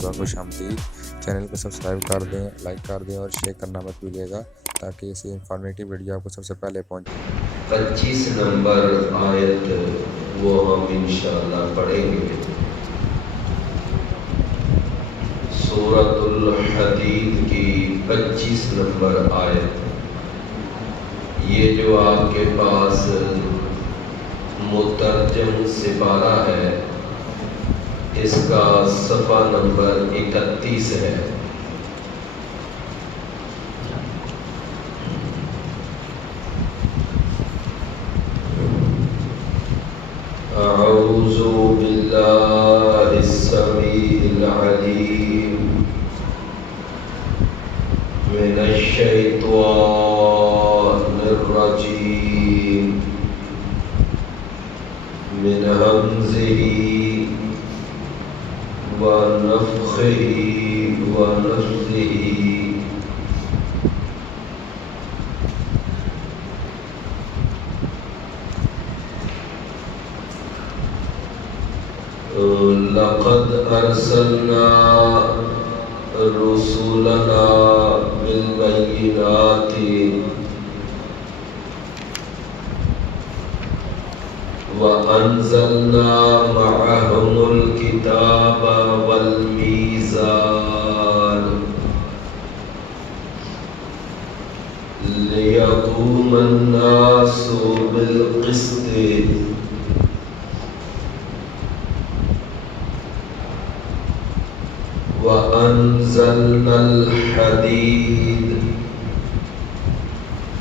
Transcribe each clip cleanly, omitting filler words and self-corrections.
صبح خوش آمدید۔ چینل کو سبسکرائب کر دیں، لائک کر دیں اور شیئر کرنا مت بھولیے گا تاکہ اسی انفارمیٹیو ویڈیو آپ کو سب سے پہلے پہنچے۔ 25 نمبر آیت وہ ہم انشاءاللہ پڑھیں گے۔ سورۃ الحدید کی 25 نمبر آیت۔ یہ جو آپ کے پاس مترجم سپارہ ہے اس کا صفحہ نمبر 31 ہے۔ اعوذ باللہ السمیع العلیم من الشیطان الرجیم من ہمزہ ونفخہ ونفثہ۔ لقد ارسلنا رسولنا بالبینات وانزلنا معهم الکتاب والمیزان لیقوم الناس بالقسط وَأَنزَلْنَا الْحَدِيدَ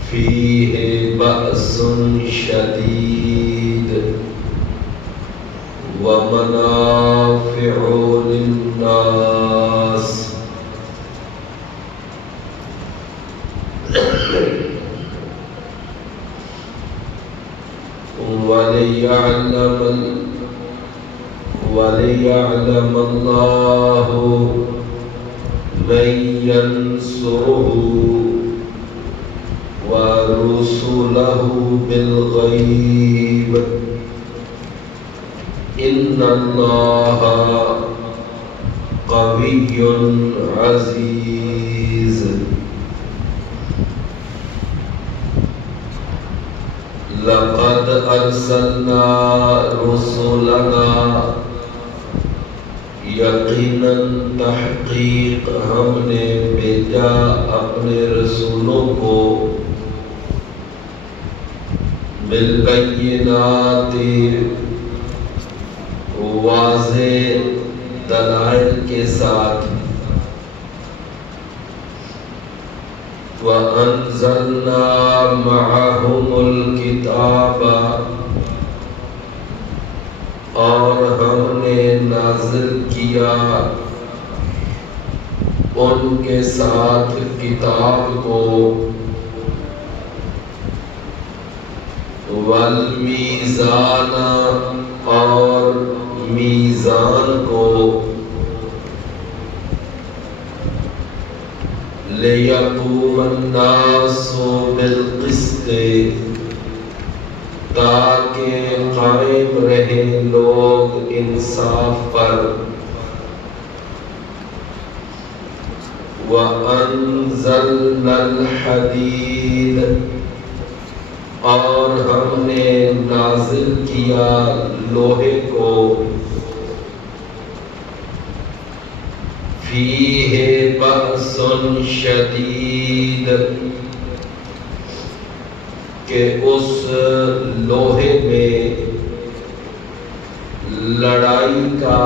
فِيهِ بَأْسٌ شَدِيدٌ وَمَنَافِعُ لِلنَّاسِ وَلِيَعْلَمَ اللَّهُ مَن يَنصُرُهُ وَرُسُلَهُ بِالْغَيْبِ إِنَّ اللَّهَ قَوِيٌّ عَزِيزٌ۔ لَقَدْ أَرْسَلْنَا رُسُلَنَا یقیناً تحقیق ہم نے بھیجا اپنے رسولوں کو بالبینات واضح دلائل کے ساتھ وَأَنزَلْنَا مَعَهُمُ الْكِتَابَ اور ہم نے نازل کیا ان کے ساتھ کتاب کو والمیزان اور میزان کو لیقوم الناس بالقسط تاکہ قائم رہیں لوگ انصاف پر وَأَنزَلْنَا الْحَدِيدَ اور ہم نے نازل کیا لوہے کو فِيهِ بَأْسٌ شَدِيدٌ کہ اس لوہے میں لڑائی کا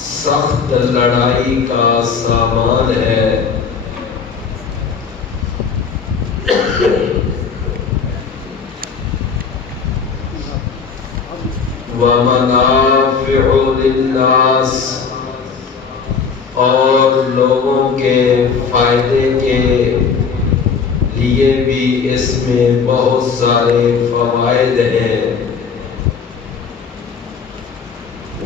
سخت لڑائی کا سامان ہے وَمَنَافِعُ لِلنَّاسِ اور لوگوں کے فائدے کے لیے بھی اس میں بہت سارے فوائد ہیں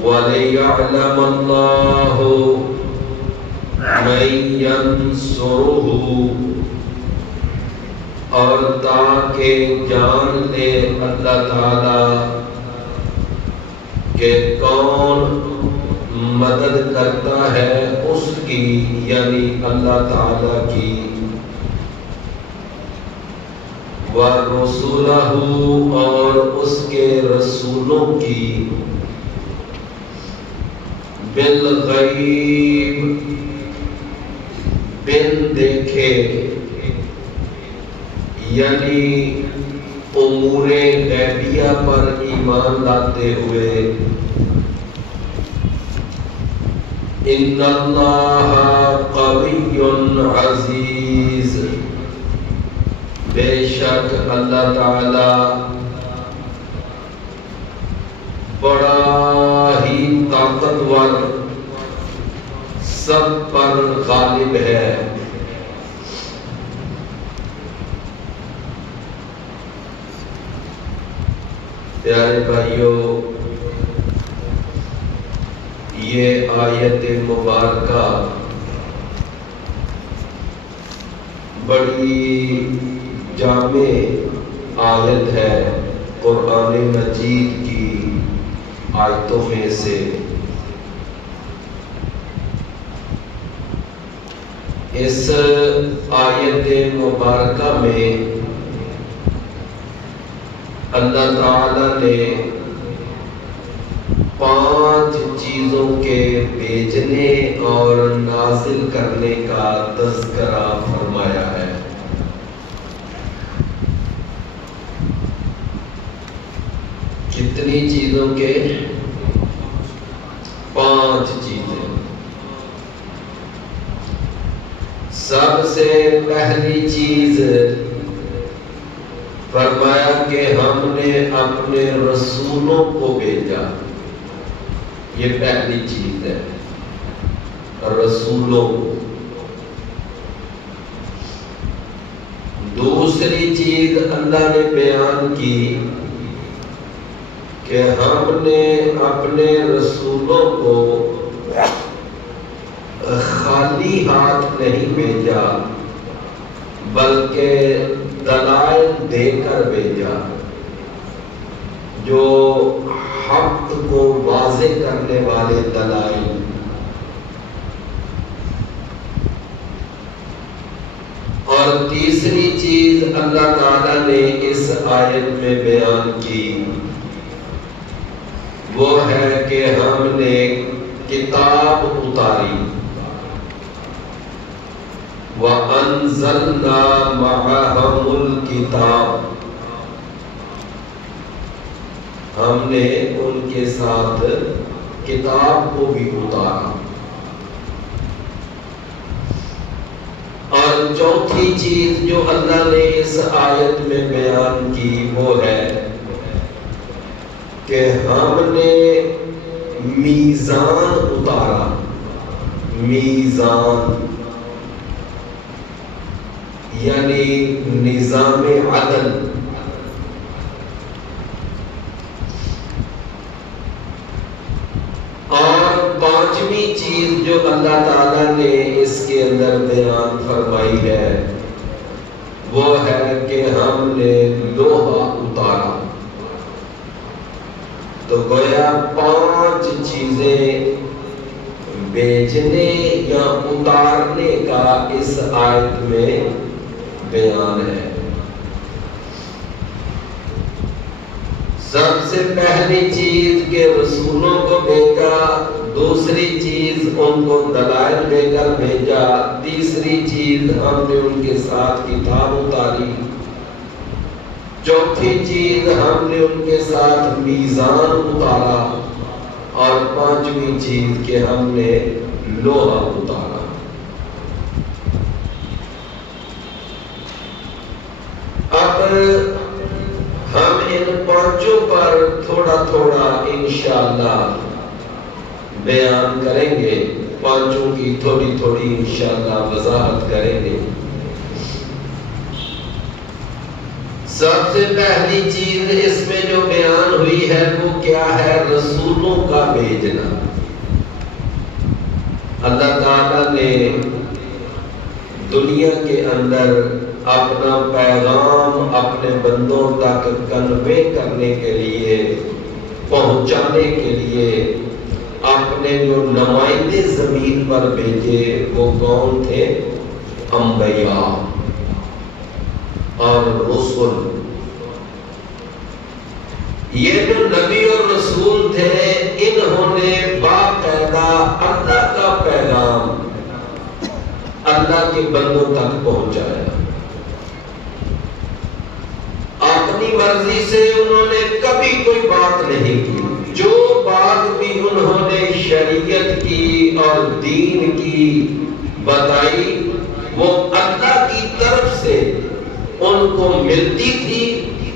وَلِيَعْلَمَ اللَّهُ مَن يَنصُرُهُ اور تاکہ جان لے اللہ تعالی کہ کون مدد کرتا ہے اس کی یعنی اللہ تعالی کی، وَرُسُلَهُ اور اس کے رسولوں کی، بالغیب بن دیکھے یعنی امور غیبیہ پر ایمان لاتے ہوئے، ان اللہ قوی عزیز، بے شک اللہ تعالی بڑا ہی طاقتور، سب پر غالب ہے۔ پیارے بھائیوں، یہ آیت مبارکہ بڑی جامع آیت ہے قرآن مجید کی آیتوں میں سے۔ اس آیت مبارکہ میں اللہ تعالی نے 5 چیزوں کے بھیجنے اور نازل کرنے کا تذکرہ فرمایا ہے۔ کتنی چیزوں کے؟ 5 چیزیں۔ سب سے پہلی چیز فرمایا کہ ہم نے اپنے رسولوں کو بھیجا، یہ پہلی چیز ہے، رسولوں۔ دوسری چیز اللہ نے بیان کی کہ ہم نے اپنے رسولوں کو خالی ہاتھ نہیں بھیجا بلکہ دلائل دے کر بھیجا، جو حق کو واضح کرنے والے دلائل۔ اور تیسری چیز اللہ تعالی نے اس آیت میں بیان کی وہ ہے کہ ہم نے کتاب اتاری، وَأَنزَلْنَا مَعَهُمُ الْكِتَابَ، ہم نے ان کے ساتھ کتاب کو بھی اتارا۔ اور چوتھی چیز جو اللہ نے اس آیت میں بیان کی وہ ہے کہ ہم نے میزان اتارا، میزان یعنی نظام عدل۔ اور 5ویں چیز جو اللہ تعالی نے اس کے اندر بیان فرمائی ہے وہ ہے کہ ہم نے لوہا اتارا۔ تو گویا 5 چیزیں بیچنے یا اتارنے کا اس آیت میں بیان ہے۔ سب سے پہلی چیز کہ رسولوں کو بھیجا، دوسری چیز ان کو دلائل دے کر بھیجا، تیسری چیز ہم نے ان کے ساتھ کتاب اتاری، چوتھی چیز ہم نے ان کے ساتھ میزان اتارا، اور 5ویں چیز کہ ہم نے لوہا اتارا۔ اب ہم ان 5 پر تھوڑا تھوڑا انشاءاللہ بیان کریں گے، 5 کی تھوڑی تھوڑی انشاءاللہ وضاحت کریں گے۔ سب سے پہلی چیز اس میں جو بیان ہوئی ہے وہ کیا ہے؟ رسولوں کا بھیجنا۔ اللہ تعالی نے دنیا کے اندر اپنا پیغام اپنے بندوں تک کنوے کرنے کے لیے، پہنچانے کے لیے اپنے نے جو نمائندے زمین پر بھیجے وہ کون تھے؟ انبیاء اور رسول۔ یہ جو نبی اور رسول تھے انہوں نے باقاعدہ اللہ کا پیغام اللہ کے بندوں تک پہنچایا۔ اپنی مرضی سے انہوں نے کبھی کوئی بات نہیں کی، جو بات بھی انہوں نے شریعت کی اور دین کی بتائی وہ اللہ کی طرف سے ان کو ملتی تھی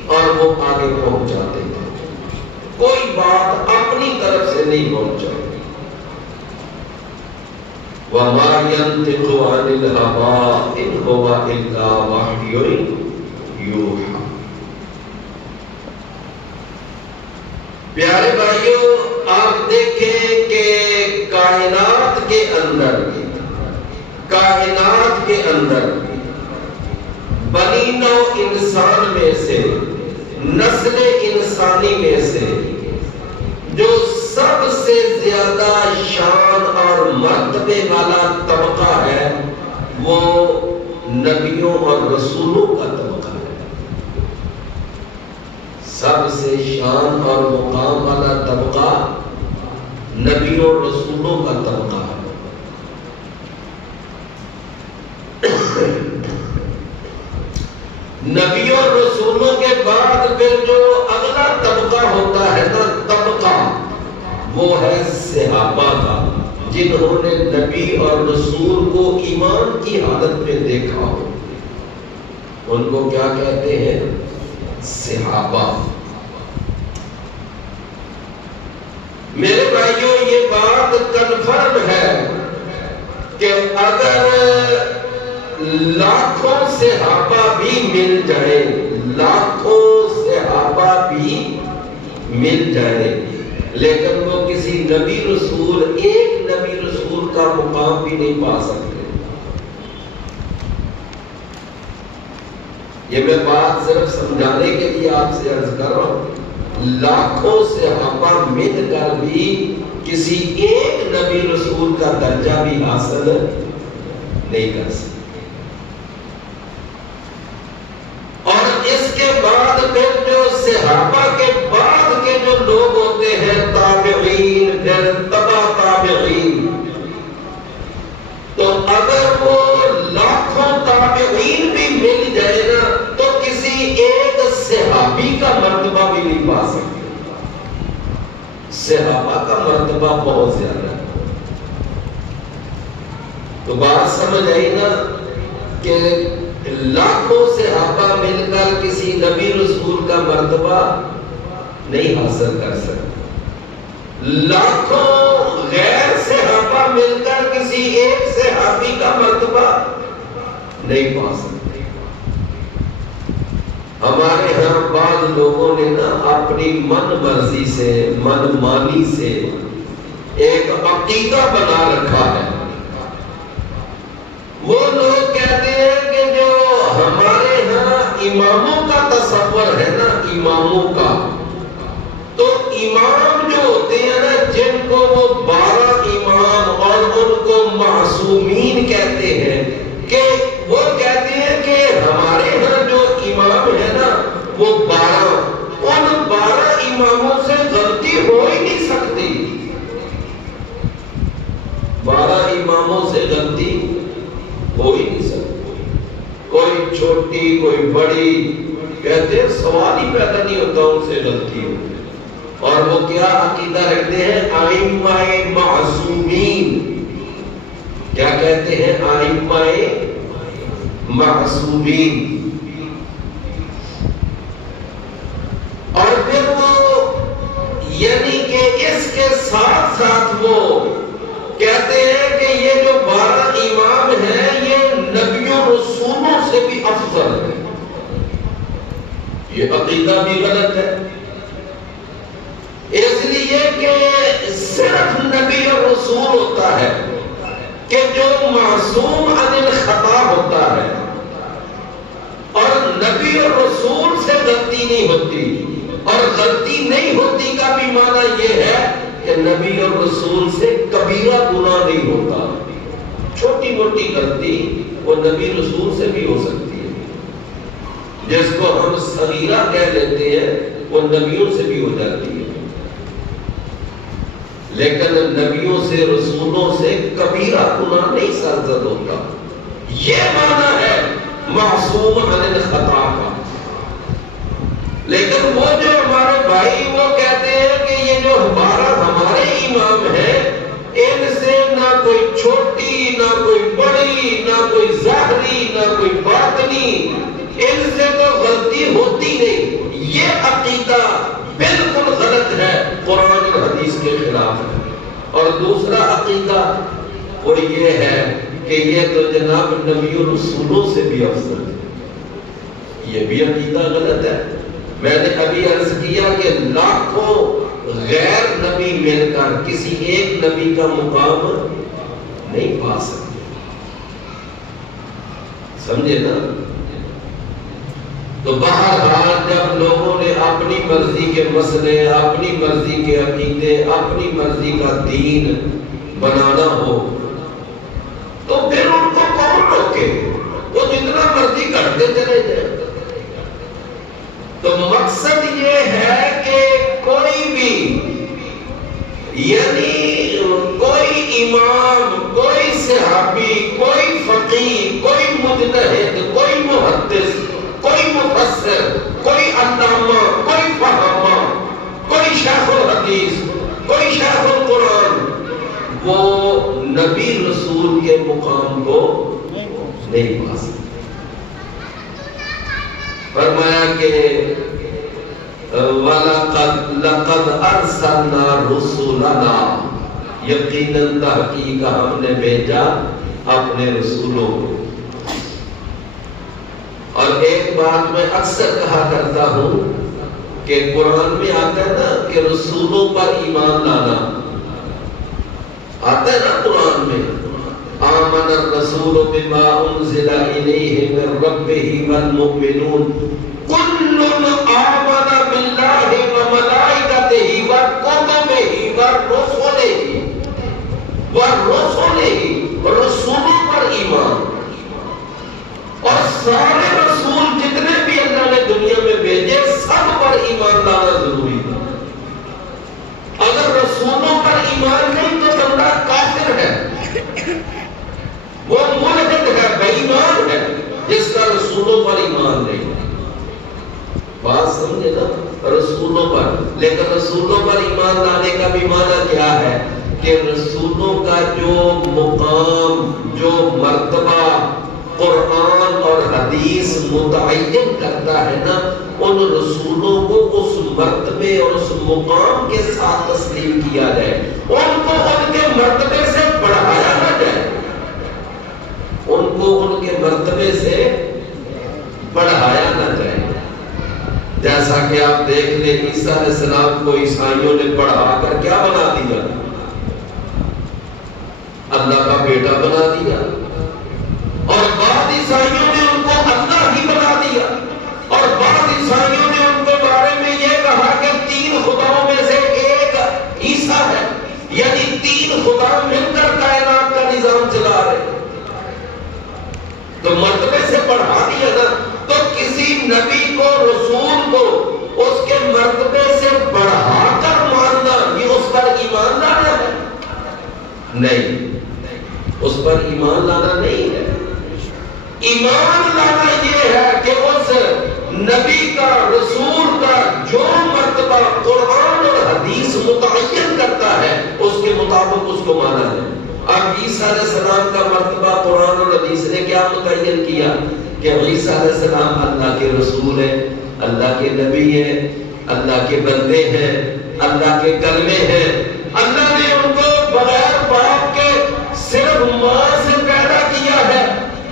اور وہ آگے پہنچاتے تھے، کوئی بات اپنی طرف سے نہیں پہنچائی۔ وَمَا يَنْطِقُ عَنِ الْهَوَىٰ إِنْ هُوَ إِلَّا وَحْيٌ يُوحَىٰ۔ پیارے بھائیوں، آپ دیکھیں کہ کائنات کے اندر بنی نوع انسان میں سے، نسل انسانی میں سے جو سب سے زیادہ شان اور مرتبے والا طبقہ ہے وہ نبیوں اور رسولوں کا طبقہ ہے۔ سب سے شان اور مقام والا طبقہ نبیوں اور رسولوں کا طبقہ ہے۔ نبیوں اور رسولوں کے بعد پھر جو اگلا طبقہ ہوتا ہے نا طبقہ، وہ ہے صحابہ کا، جنہوں نے نبی اور رسول کو ایمان کی حالت میں دیکھا ہو، ان کو کیا کہتے ہیں؟ صحابہ۔ میرے بھائیوں، یہ بات کنفرم ہے کہ اگر لاکھوں صحابہ بھی مل جائیں، لاکھوں صحابہ بھی مل جائیں، لیکن وہ کسی نبی رسول، ایک نبی رسول کا مقام بھی نہیں پا سکتے۔ یہ میں بات صرف سمجھانے کے لیے آپ سے عرض کر رہا ہوں، لاکھوں صحابہ مل کر بھی کسی ایک نبی رسول کا درجہ بھی حاصل نہیں کر سکتے۔ اور اس کے بعد پھر جو صحابہ کے بعد کے جو لوگ ہوتے ہیں تابعین، پھر تبع تابعین، تو اگر وہ لاکھوں تابعین بھی مل جائے نا تو کسی ایک صحابی کا مرتبہ بھی نہیں پا سکتے۔ صحابہ کا مرتبہ بہت زیادہ ہے۔ تو بات سمجھ آئی نا کہ لاکھوں صحابہ مل کر کسی نبی رسول کا مرتبہ نہیں حاصل کر سکتے، لاکھوں غیر صحابہ مل کر کسی ایک صحابی کا مرتبہ نہیں پا سکتے۔ ہمارے ہاں بعض لوگوں نے نا اپنی من مرضی سے، من مانی سے ایک عقیدہ بنا رکھا ہے۔ وہ لوگ کہتے ہیں کہ جو ہمارے ہاں اماموں کا تصور ہے نا، اماموں کا، تو امام جو ہوتے ہیں نا جن کو وہ 12 امام اور ان کو معصومین کہتے ہیں، کہ وہ کہتے ہیں کہ ہمارے ہاں جو امام ہے نا وہ 12، ان 12 اماموں سے غلطی ہو ہی نہیں سکتی، 12 اماموں سے غلطی ہو ہی نہیں سکتی، کوئی چھوٹی کوئی بڑی، کہتے ہیں سوال ہی پیدا نہیں ہوتا ان سے غلطی ہو۔ اور وہ کیا عقیدہ رکھتے ہیں؟ ائمہ معصومین، کیا کہتے ہیں؟ ائمہ معصومین۔ اور پھر وہ یعنی کہ اس کے ساتھ ساتھ وہ کہتے ہیں کہ یہ جو 12 امام ہیں یہ نبیوں رسولوں سے بھی افضل ہے۔ یہ عقیدہ بھی غلط ہے، اس لیے کہ صرف نبی اور رسول ہوتا ہے کہ جو معصوم عن الخطا ہوتا ہے، اور نبی اور رسول سے غلطی نہیں ہوتی، اور غلطی نہیں ہوتی کا بھی معنی یہ ہے کہ کہ نبی اور رسول سے کبیرہ گناہ نہیں ہوتا. چھوٹی موٹی غلطی وہ نبی رسول سے بھی ہو سکتی ہے. جس کو ہم صغیرہ کہہ لیتے ہیں وہ نبیوں سے بھی ہو جاتی ہے. لیکن نبیوں سے رسولوں سے کبیرہ گناہ نہیں سرزد ہوتا. یہ معنی ہے معصوم عن الخطا کا. لیکن وہ جو ہمارے بھائی وہ کہتے ہیں کہ یہ جو ہمارے امام ہیں ان سے نہ کوئی چھوٹی نہ کوئی بڑی نہ کوئی ظاہری نہ کوئی باطنی ان سے تو غلطی ہوتی نہیں. یہ عقیدہ بالکل غلط ہے, قرآن اور حدیث کے خلاف ہے. اور دوسرا عقیدہ وہ یہ ہے کہ یہ تو جناب نبی اور رسولوں سے بھی افضل ہے. یہ بھی عقیدہ غلط ہے. میں نے ابھی عرض کیا کہ لاکھوں غیر نبی مل کر کسی ایک نبی کا مقام نہیں پا سکتے. سمجھے نا؟ تو بہرحال جب لوگوں نے اپنی مرضی کے مسئلے, اپنی مرضی کے عقیدے, اپنی مرضی کا دین بنانا ہو تو پھر ان کو کون روکے؟ وہ جتنا مرضی کرتے چلے جائیں. تو مقصد یہ ہے کہ کوئی بھی یعنی کوئی امام, کوئی صحابی, کوئی فقیہ, کوئی مجتہد, کوئی محدث, کوئی مفسر, کوئی علامہ, کوئی فہامہ, کوئی شیخ الحدیث, کوئی شیخ القرآن وہ نبی رسول کے مقام کو نہیں پا سکتا. فرمایا کہ لَقَدْ أَرْسَلْنَا رُسُلَنَا, یقیناً تحقیق ہم نے بھیجا اپنے رسولوں کو. اور ایک بات میں اکثر کہا کرتا ہوں کہ قرآن میں آتا ہے نا کہ رسولوں پر ایمان لانا, آتا ہے نا قرآن میں, آمن الرسول بما انزل الیہ من ربہ والمؤمنون کل آمن باللہ وملائکتہ وکتبہ رسولوں پر ایمان. اور سارے رسول جتنے بھی اللہ نے دنیا میں بھیجے سب پر ایمان لانا ضروری تھا. اگر رسولوں پر ایمان نہیں تو بندہ کافر ہے, وہ ملحد ہے, بے ایمان ہے جس کا رسولوں پر ایمان نہیں. بات سمجھے نا؟ رسولوں پر. لیکن رسولوں پر ایمان لانے کا بھی معنی کیا ہے کہ رسولوں کا جو مقام, جو مرتبہ قرآن اور حدیث متعین کرتا ہے نا, ان رسولوں کو اس مرتبے اور اس مقام کے ساتھ تسلیم کیا جائے. ان کو ان کے مرتبے سے بڑھایا نہ جائے, ان کو ان کے مرتبے سے بڑھایا نہ جائے. جیسا کہ آپ دیکھ لیں عیسیٰ علیہ السلام کو عیسائیوں نے بڑھا کر کیا بنا دیا؟ اللہ کا بیٹا بنا دیا. اور بعض عیسائیوں نے ان کو اللہ ہی بنا دیا. اور بعض عیسائیوں نے ان کے بارے میں یہ کہا کہ تین خداؤں میں سے ایک عیسیٰ ہے, یعنی تین خدا مل کر کائنات کا نظام چلا رہے. تو مرتبے سے بڑھا دیا نا. تو کسی نبی کو, رسول کو اس کے مرتبے سے بڑھا کر ماننا یہ اس پر ایمان لانا ہے؟ نہیں, اس پر ایمان لانا نہیں ہے. ایمان لانا یہ ہے کہ اس نبی کا, رسول کا جو مرتبہ قرآن اور حدیث متعین کرتا ہے اس کے مطابق اس کو مانا ہے. اب عیسیٰ علیہ السلام کا مرتبہ قرآن اور حدیث نے کیا متعین کیا کہ عیسیٰ علیہ السلام اللہ کے رسول ہیں, اللہ کے نبی ہیں, اللہ کے بندے ہیں, اللہ کے کلمے ہیں. اللہ نے ان کو بغیر باپ کے صرف ماں سے پیدا کیا ہے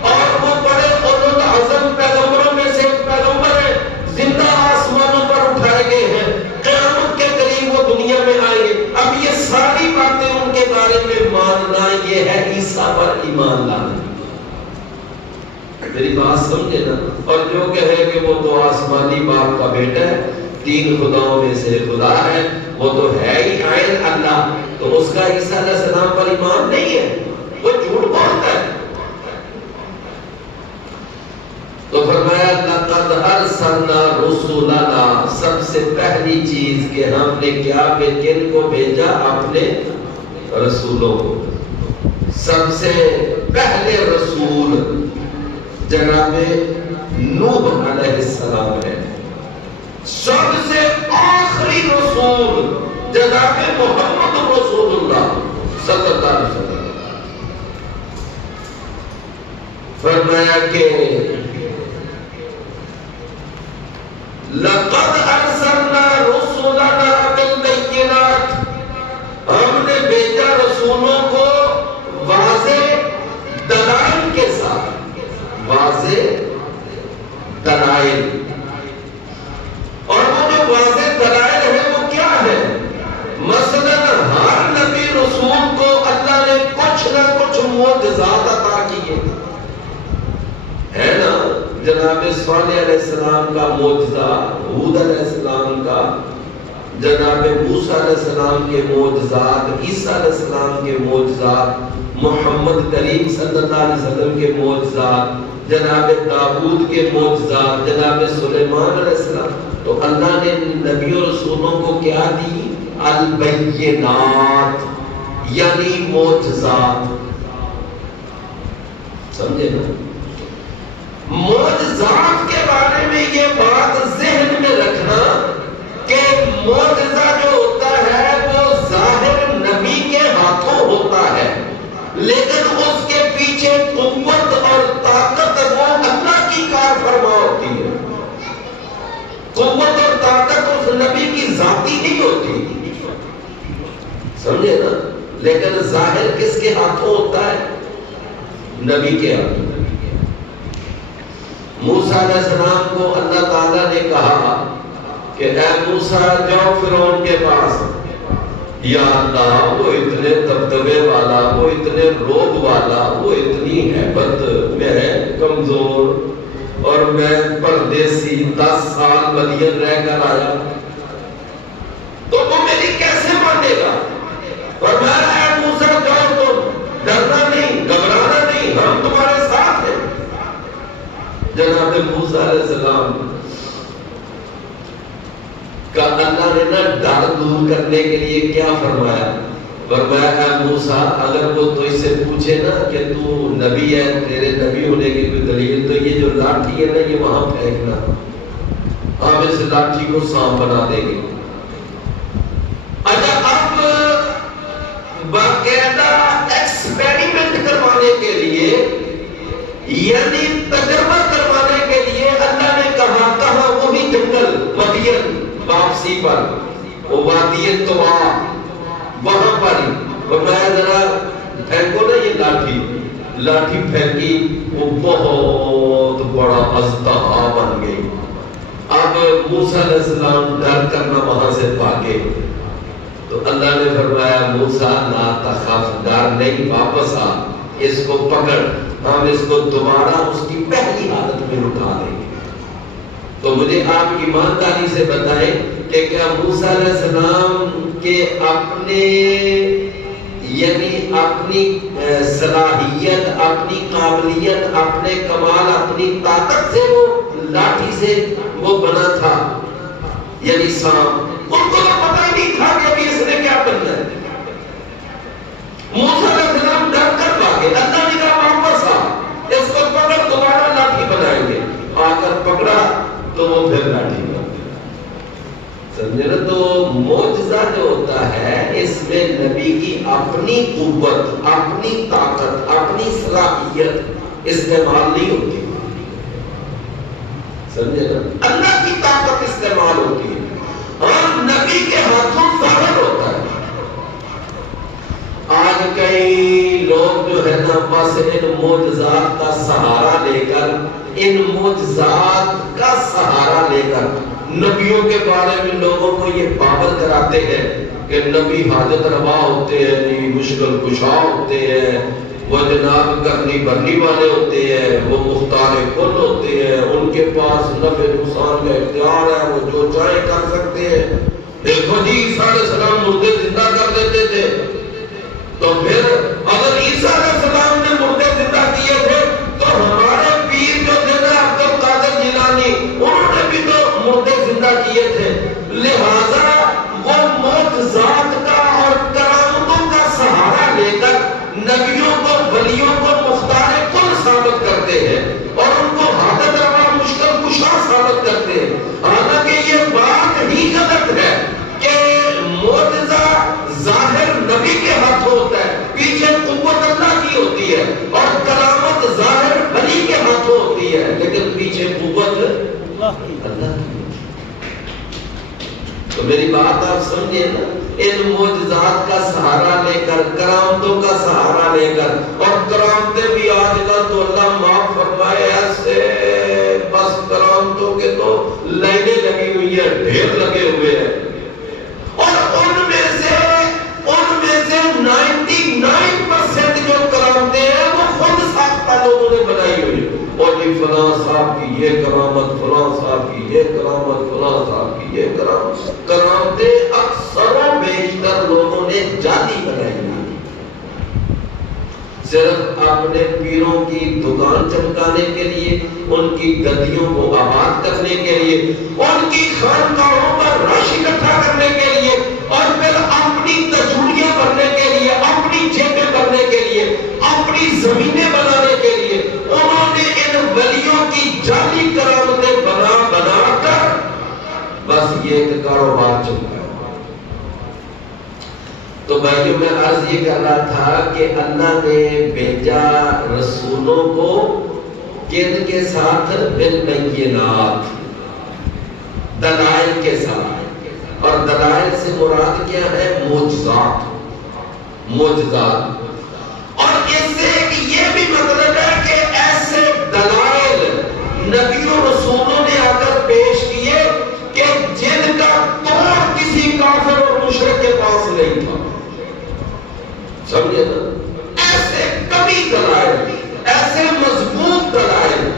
اور وہ بڑے اولو العزم پیغمبروں میں سے ایک پیغمبر ہیں, زندہ آسمانوں پر اٹھائے گئے ہیں, قیامت کے قریب وہ دنیا میں آئیں گے. اب یہ ساری باتیں ان کے بارے میں ماننا یہ ہے عیسیٰ پر ایمان لانا. میری بات سمجھے نا؟ اور جو کہے کہ وہ تو آسمانی باپ کا بیٹا ہے, تین خداؤں میں سے خدا ہے, وہ تو ہے ہی عین اللہ، تو اس کا عیسیٰ علیہ السلام پر ایمان نہیں ہے، وہ جھوٹ بولتا ہے۔ تو فرمایا لقد ارسلنا رسولنا، سب سے پہلی چیز کہ ہم نے کیا کن کو بھیجا؟ اپنے رسولوں کو۔ سب سے پہلے رسول جناب نوح علیہ السلام ہے، سب سے آخری رسول جناب محمد رسول اللہ صلی اللہ علیہ وسلم۔ فرمایا کہ لقد ارسلنا رسولنا بالبینات، ہم نے بھیجا رسولوں کو واضح دلائل کے ساتھ، واضح دلائل، اور وہ جو واضح دلائل ہے وہ کیا ہے؟ مثلا ہر نبی رسول کو اللہ نے کچھ نہ کچھ معجزات عطا کیے، ہے نا؟ جناب صالح علیہ السلام کا معجزہ، ہود علیہ السلام کا، جناب موسیٰ علیہ السلام کے معجزات، عیسیٰ علیہ السلام کے معجزات، محمد کریم صلی اللہ علیہ وسلم کے معجزات، جناب داؤد کے معجزات، جناب سلیمان علیہ السلام۔ تو اللہ نے نبی و رسولوں کو کیا دی؟ البینات، یعنی معجزات، سمجھے نا؟ معجزات کے بارے میں یہ بات ذہن میں رکھنا کہ معجزہ جو ہوتا ہے وہ ظاہر نبی کے ہاتھوں ہوتا ہے، لیکن اس کے پیچھے قوت اور طاقت وہ اللہ کی کار فرما ہوتی ہے۔ قوت اور طاقت اس نبی کی ذاتی نہیں ہوتی، سمجھے نا؟ لیکن ظاہر کس کے ہاتھوں ہوتا ہے؟ نبی کے ہاتھوں۔ موسیٰ علیہ السلام کو اللہ تعالیٰ نے کہا کہ اے موسیٰ جاؤ فرعون کے پاس، یا اللہ وہ اتنے دبدبے والا، وہ اتنے روب والا، وہ اتنی ہیبت، میں کمزور اور میں پردیسی 10 سال مدین رہ کر آیا، تو وہ میری کیسے مانے گا؟ اور میں اے موسیٰ جاؤ، تو ڈرنا نہیں، گھبرانا نہیں، ہم تمہارے ساتھ ہیں۔ جناب موسیٰ علیہ السلام کا اللہ نے نا ڈر دور کرنے کے لیے کیا فرمایا؟ فرمایا اے موسیٰ اگر وہ تجھ سے پوچھے نا کہ تو نبی ہے، تیرے نبی ہونے کی کوئی دلیل، تو یہ جو لاٹھی ہے نا یہ وہاں پھینکنا، ہم اس لاٹھی کو سانپ بنا دیں گے۔ اچھا اب باقاعدہ ایکسپیریمنٹ کروانے کے لیے، یعنی تجربہ کروانے کے لیے اللہ نے کہا وہی جنگل مدین واپسی پر، وہ وادی طوا، وہاں پر فرمایا ذرا پھینکو نا یہ لاٹھی، لاٹھی پھینکی، وہ بہت بڑا اژدہا بن گئی۔ اب موسیٰ علیہ السلام ڈر کرنا وہاں سے بھاگے، تو اللہ نے فرمایا موسیٰ لا تخف، ڈر نہیں، واپس آ، اس کو پکڑ، ہم اس کو دوبارہ اس کی پہلی حالت میں لٹا دیں گے۔ تو مجھے آپ ایمانداری سے بتائیں کہ کیا موسیٰ علیہ السلام کے اپنے یعنی اپنی صلاحیت، اپنی قابلیت، اپنے کمال، اپنی طاقت سے وہ لاٹھی سے وہ بنا تھا، یعنی سانپ؟ ان کو تو پتہ ہی نہیں تھا کہ ابھی اس نے کیا بننا ہے۔ موسیٰ علیہ السلام ڈر کر بھاگے، اللہ نے کہا واپس آ، اس کو پکڑ، دوبارہ لاٹھی بنائیں گے۔ آ کر پکڑا تو وہ پھر لاٹھی بنا، سمجھے نا؟ تو معجزہ جو ہوتا ہے اس میں نبی کی اپنی قوت، اپنی طاقت، اپنی صلاحیت استعمال نہیں ہوتی، سمجھے نا؟ اللہ کی طاقت استعمال ہوتی ہے اور نبی کے ہاتھوں ظاہر ہوتا ہے۔ آج کئی لوگ جو ہے نا بس ان معجزات کا سہارا لے کر، ان معجزات کا سہارا لے کر نبیوں کے بارے میں لوگوں کو یہ باور کراتے ہیں کہ نبی حاجت روا ہوتے ہیں، نبی مشکل کشا ہوتے ہیں، وہ جناب کرنی بھرنی والے ہوتے ہیں، وہ مختار کل ہوتے ہیں، ان کے پاس نفع نقصان کا اختیار ہے، وہ جو چاہے کر سکتے ہیں۔ دیکھو جی عیسیٰ علیہ السلام مردے زندہ کر دیتے تھے، تو پھر اگر عیسیٰ علیہ السلام نے مردے زندہ کیے تھے تو ہمارے پیر جو تھے نا عبد القادر جیلانی، انہوں نے بھی تو مردے زندہ کیے تھے۔ لہذا وہ معجزات کا اور کرامتوں کا سہارا لے کر نبیوں کو، ولیوں کو مختار کل ثابت کرتے ہیں اور ان کو حاجت روا مشکل کشا ثابت کرتے ہیں۔ حالانکہ یہ بات ہی غلط ہے کہ معجزہ ظاہر نبی کے ہاتھ ہوتا ہے، پیچھے قوت اللہ کی ہوتی ہے، اور کرامت ظاہر ولی کے ہاتھ ہوتی ہے لیکن پیچھے قوت اللہ کی ہوتی ہے۔ تو میری بات آپ سمجھے نا، ان معجزات کا سہارا لے کر، کرامتوں کا سہارا لے کر، اور کرامتیں بھی آج کل تو اللہ معاف فرمائے ایسے بس کرامتوں کے تو لائنیں لگی ہوئی ہیں، ڈھیر لگے ہوئے ہیں، اور ان میں سے 99% جو کرامتیں ہیں وہ خود ساختہ لوگوں نے بنائی ہوئی، اور جی فلاں صاحب کی یہ کرامت، فلاں صاحب کی یہ کرامت، فلاں صاحب کی یہ کرامت۔ کرامتیں اکثر و بیشتر لوگوں نے جعلی بنائی ہوئی، صرف اپنے پیروں کی دکان چمکانے کے لیے، ان کی گدیوں کو آباد کرنے کے لیے، ان کی خانقاہوں پر رش اکٹھا کرنے کے لیے، اور پھر اپنی تجوریاں بھرنے کے لیے، اپنی جیبیں بھرنے کے لیے، اپنی زمینیں بنانے کے لیے، انہوں نے ان ولیوں کی جعلی کرامتیں بنا بنا کر بس یہ ایک کاروبار چلتا ہے۔ تو بھائیوں میں عرض یہ کر رہا تھا کہ اللہ نے بھیجا رسولوں کو کن کے ساتھ؟ بالبینات، دلائل کے ساتھ، اور دلائل سے مراد کیا ہے؟ معجزات، معجزات۔ اور اس سے یہ بھی مطلب ہے کہ ایسے دلائل نبیوں رسولوں نے آ کر پیش کیے کہ جن کا توڑ کسی کافر اور مشرک کے پاس نہیں تھا، سمجھے نا؟ ایسے کبھی دلائل، ایسے مضبوط دلائل،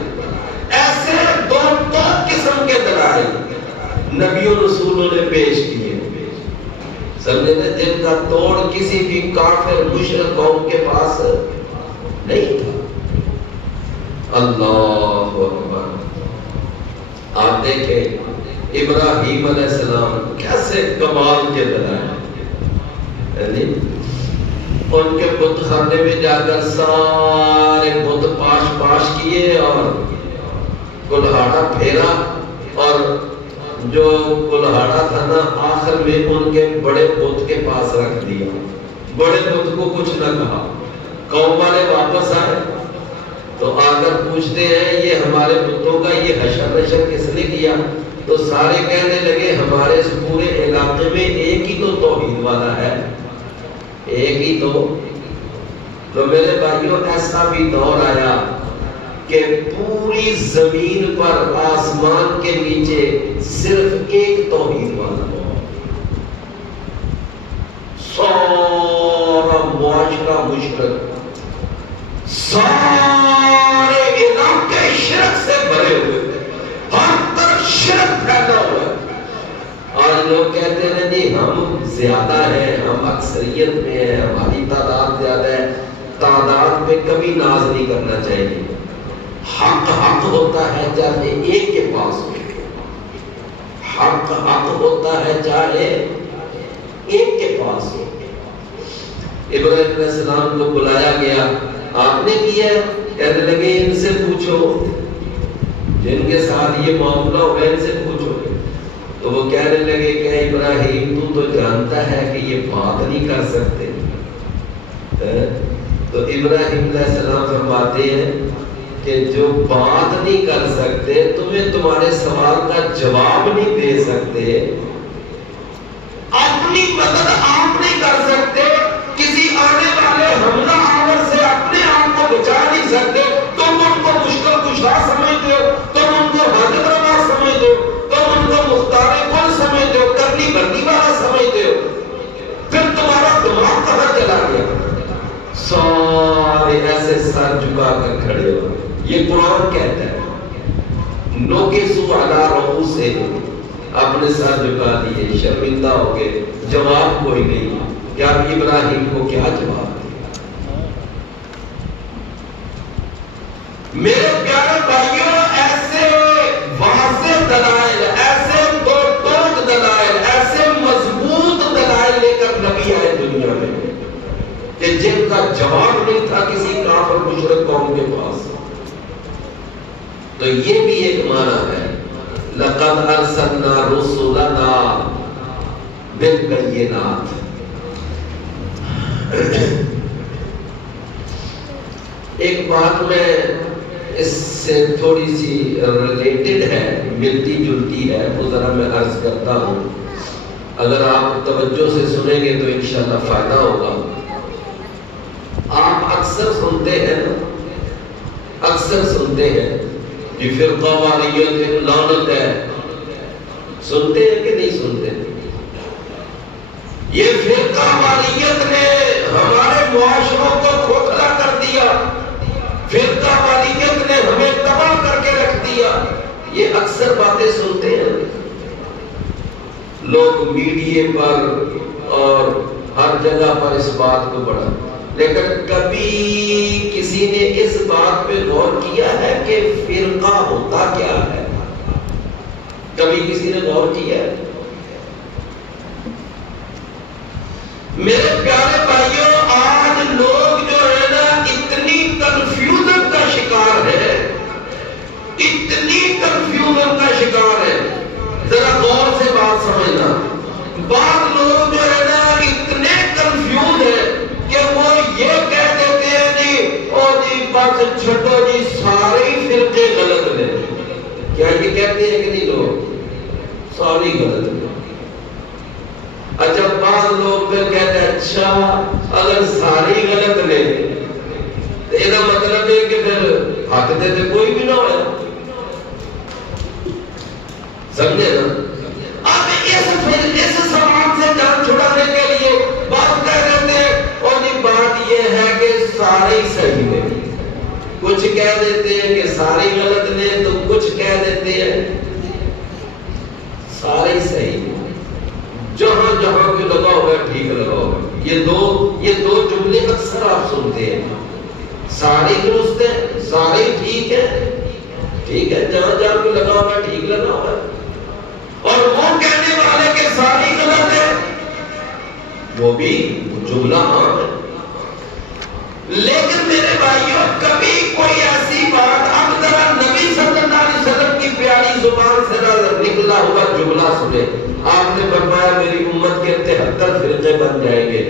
ایسے دو قسم کے دلائل نبیوں رسولوں نے پیش کیے، سمجھے نا؟ جن کا توڑ کسی بھی کافر مشرک قوم کے پاس نہیں تھا۔ اللہ اکبر۔ آپ دیکھیں ابراہیم علیہ السلام کیسے کمال کے دلائل، ان کے بت خانے میں جا کر سارے بت پاش کیے اور کلہاڑا پھیرا، اور جو کلہاڑا تھا نا آخر میں ان کے بڑے بت کے پاس رکھ دیا، بڑے بت کو کچھ نہ کہا۔ قوم والے واپس آئے تو آ کر پوچھتے ہیں یہ ہمارے بتوں کا یہ حشر نشر کس نے کیا؟ تو سارے کہنے لگے ہمارے اس پورے علاقے میں ایک ہی تو توحید والا ہے، ایک ہی تو میرے بھائیوں ایسا بھی دور آیا کہ پوری زمین پر آسمان کے نیچے صرف ایک توحید والا، سارا معاشرہ مشرک، سارے علاقے شرک سے بھرے ہوئے، ہر طرف شرک پھیلا ہوا ہے۔ اور لوگ کہتے ہیں نہیں ہم زیادہ ہیں، ہم اکثریت میں ہیں، ہماری تعداد زیادہ ہے۔ تعداد پہ کبھی ناز نہیں کرنا چاہیے، حق حق ہوتا ہے چاہے ایک کے پاس ہو، حق حق ہوتا ہے چاہے ایک کے پاس ہو۔ ابراہیم علیہ السلام کو بلایا گیا، آپ نے کیا؟ کہنے لگے ان سے پوچھو، جن کے ساتھ یہ معاملہ ہوا ان سے پوچھو۔ تو وہ کہنے لگے کہ ابراہیم تو جانتا ہے کہ یہ بات نہیں کر سکتے۔ تو ابراہیم علیہ السلام فرماتے ہیں کہ جو بات نہیں کر سکتے تمہیں تمہارے سوال کا جواب نہیں دے سکتے، اپنی مدد آپ نہیں کر سکتے، کسی آنے والے حملہ آور سے اپنے آپ کو بچا نہیں سکتے، تم ان کو مشکل کشا سمجھتے ہو، تم ان کو حاجت روا سمجھتے ہو، تم ان کو مختار کل سمجھتے ہو، کرنی بھرنی والا سمجھتے ہو، پھر تمہارا دماغ کہاں چلا گیا؟ سارے ایسے سر جھکا کر کھڑے ہو۔ یہ قرآن کہتا ہے نوکسو علی رؤوسہم، اپنے سر جھکا دیے، شرمندہ ہو گئے، جواب کوئی نہیں کہ آپ ابراہیم کو کیا جواب دیں۔ میرے پیارے بھائیوں، ایسے واضح دلائل، ایسے دو ٹوک دلائل، ایسے مضبوط دلائل لے کر نبی آئے دنیا میں کہ جن کا جواب نہیں تھا کسی کافر مشرک قوم کے پاس۔ تو یہ بھی ایک معنی ہے، لَقَدْ أَرْسَلْنَا رُسُلَنَا بِالْبَيِّنَاتِ۔ ایک بات میں اس سے تھوڑی سی ریلیٹڈ ہے، ملتی جلتی ہے، وہ ذرا میں عرض کرتا ہوں، اگر آپ توجہ سے سنیں گے تو انشاءاللہ فائدہ ہوگا۔ آپ اکثر سنتے ہیں نا، اکثر سنتے ہیں کہ فرقہ واریت لعنت ہے، سنتے ہیں کہ نہیں سنتے؟ یہ فرقہ واریت نے ہمارے معاشروں کو کھوکھلا کر دیا، فرقہ واریت نے ہمیں تباہ کر کے رکھ دیا، یہ اکثر باتیں سنتے ہیں لوگ میڈیا پر اور ہر جگہ پر اس بات کو بڑھا، لیکن کبھی کسی نے اس بات پہ غور کیا ہے کہ فرقہ ہوتا کیا ہے؟ کبھی کسی نے غور کیا ہے؟ میرے پیارے بھائیوں، آج لوگ جو ہے نا اتنی کنفیوژن کا شکار ہے، اتنی کنفیوژن کا شکار ہے، ذرا غور سے بات سمجھنا۔ بعض لوگ جو ہے نا اتنے کنفیوز ہیں کہ وہ یہ کہہ دیتے ہیں جی اور جی بس چھٹو جی سارے ہی فرقے غلط ہیں۔ کیا یہ کہتے ہیں کہ نہیں لوگ؟ ساری غلط ہیں۔ اچھا بعض لوگ پھر کہتے ہیں اچھا اگر ساری غلط نے تو یہ مطلب ہے کہ پھر حق دے تو کوئی بھی نہ ہوا، سمجھے نا؟ اب اس سوال سے جان چھڑانے کے لیے بات کہہ دیتے ہیں اور یہ بات یہ ہے کہ سارے ہی صحیح ہیں، کچھ کہہ دیتے ہیں کہ سارے غلط نے تو کچھ کہہ دیتے ہیں سارے ہی صحیح ہیں، جہاں جہاں بھی لگا ہوا ٹھیک لگا ہوا۔ یہ دو جملے اکثر آپ سنتے ہیں، سارے درست ہیں، سارے ٹھیک ہیں، ٹھیک ہے، جہاں جہاں بھی لگا ہوا ٹھیک لگا ہوا ہے، اور وہ کہنے والے کہ ساری غلط ہے، وہ بھی جملہ عام ہے۔ لیکن میرے بھائیوں، کبھی کوئی ایسی بات، اب ذرا نبی صلی اللہ علیہ وسلم کی پیاری زبان سے نکلا ہوا جملہ سنے۔ آپ نے فرمایا میری امت کے 73 فرقے بن جائیں گے،